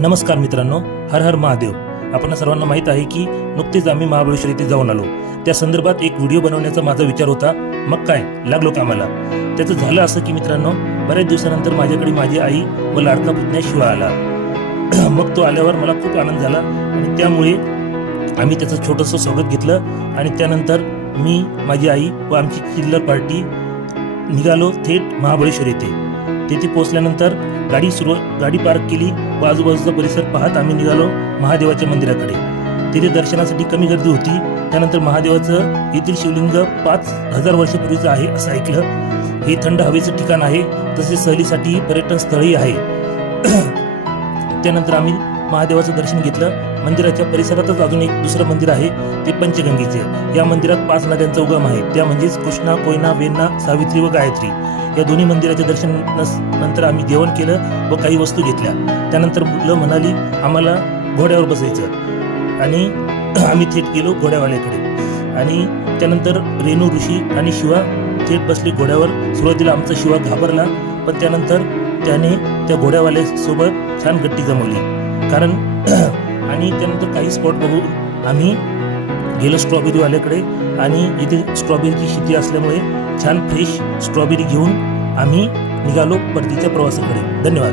नमस्कार मित्रांनो, हर हर महादेव. आपण सर्वांना माहीत आहे की नुकतेच आम्ही महाबळेश्वर येथे जाऊन आलो. त्या संदर्भात एक व्हिडिओ बनवण्याचा माझा विचार होता. मग काय लागलो कामाला. त्याचं झालं असं की मित्रांनो, बऱ्याच दिवसानंतर माझ्याकडे माझी आई व लाडका पुतण्या शिवा आला. मग तो आल्यावर मला खूप आनंद झाला आणि त्यामुळे आम्ही त्याचं छोटंसं स्वागत घेतलं आणि त्यानंतर मी, माझी आई व आमची चिल्लर पार्टी निघालो थेट महाबळेश्वर येथे. तेथे पोहोचल्यानंतर गाडी पार्क केली व आजूबाजूचा परिसर पाहत आम्ही निघालो महादेवाच्या मंदिराकडे. तिथे दर्शनासाठी कमी गर्दी होती. त्यानंतर महादेवाचं येथील शिवलिंग 5000 वर्षापूर्वीचं आहे असं ऐकलं. हे थंड हवेचं ठिकाण आहे, तसेच सहलीसाठी पर्यटन स्थळही आहे. त्यानंतर आम्ही महादेवाचं दर्शन घेतलं. मंदिराच्या परिसरातच अजून एक दुसरं मंदिर आहे, ते पंचगंगेचे. या मंदिरात 5 नद्यांचा उगम आहे, त्या म्हणजेच कृष्णा, कोयना, वेण्णा, सावित्री व गायत्री. या दोन्ही मंदिराचे दर्शन नंतर आम्ही जेवण केलं व काही वस्तू घेतल्या. त्यानंतर मुलं म्हणाली आम्हाला घोड्यावर बसायचं आणि आम्ही थेट गेलो घोड्यावाल्याकडे. आणि त्यानंतर रेणू ऋषी आणि शिवा थेट बसले घोड्यावर. सुरुवातीला आमचा शिवा घाबरला, पण त्यानंतर त्याने त्या घोड्यावाल्यासोबत छान गट्टी जमवली. कारण आणि त्यानंतर काही स्पॉट बघून आम्ही गेलो स्ट्रॉबेरीवाल्याकडे आणि इथे स्ट्रॉबेरीची शेती असल्यामुळे छान फ्रेश स्ट्रॉबेरी घेऊन आम्ही निघालो परतीच्या प्रवासाकडे. धन्यवाद.